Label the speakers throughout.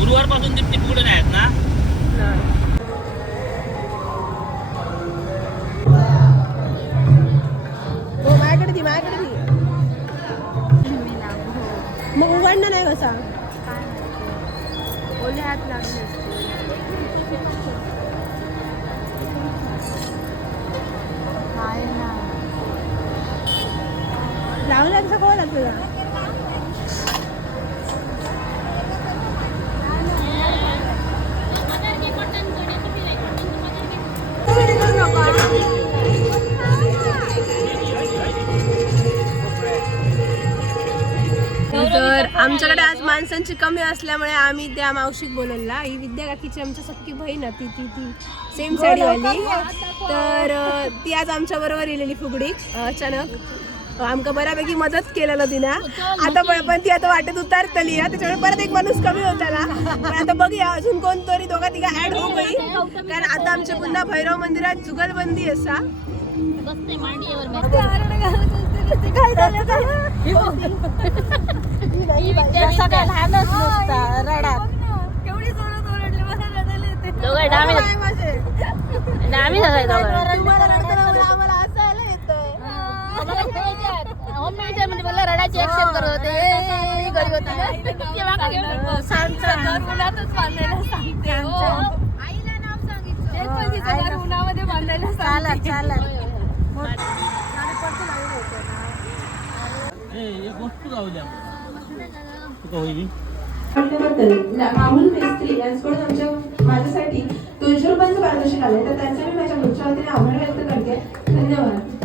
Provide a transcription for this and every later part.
Speaker 1: गुरुवारपासून ते पुढे नाही आहेत ना?
Speaker 2: हो मग उघडणं नाही कसा
Speaker 3: ओले हात लागले
Speaker 2: लावला कसा आमच्याकडे आज माणसांची कमी असल्यामुळे आम्ही त्या मावशीक बोलवला. ही विद्या काकीची आमच्या सख्खी बहीण आहे ती ती ती. सेम साडीवाली तर अं, ती आज आमच्या बरोबर येलेली फुगडी अचानक. आमका बऱ्यापैकी मदत केलेलं तिनं. आता पण पण ती आता वाटेत उतारतली. त्याच्यामुळे परत एक माणूस कमी होताला पण आता बघूया अजून कोणतरी दोघा तिघा ऍड होऊ गई कारण आता आमच्या पुन्हा भैरव मंदिरात जुगलबंदी असा. काय माझे? तुम्हाला रडताना आम्हाला हसायला येतंय.
Speaker 3: मला रडायची ऍक्शन करत होते घरी होती ना. तेव्हा काय केलं? घर उन्हातच बांधायला सांगते हो. तेच पण तिचं घर उन्हामध्ये बांधायला सांगते.
Speaker 1: ए, एक
Speaker 4: राहुल मेस्त्री यांच्याकडून आमच्या माझ्यासाठी दोनशे रुपयांचं पारितोषिक आले तर त्यांचा मी माझ्या मुख्यमंत्री आभार व्यक्त करते धन्यवाद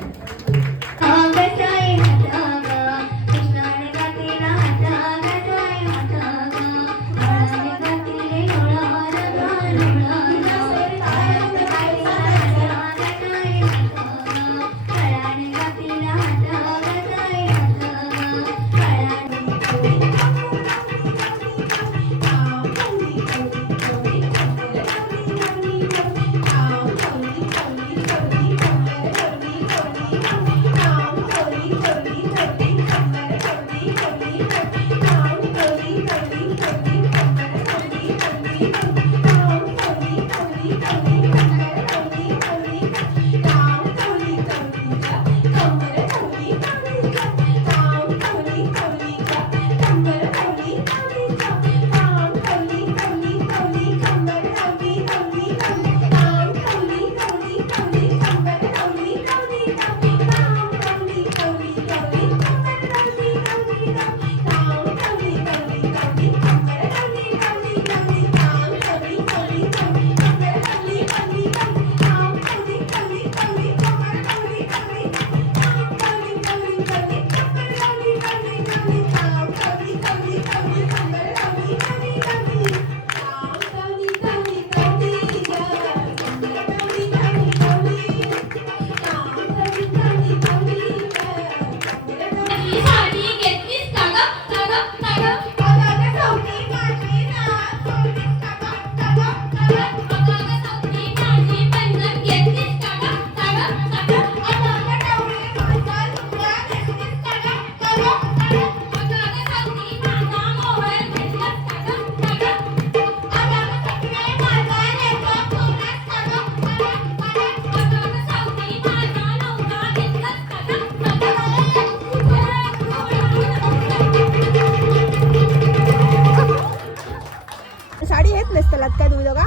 Speaker 2: नसतलात काय तुम्ही दोघा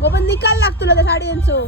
Speaker 2: मग पण निकाल लागतो ना त्या साडी यांचो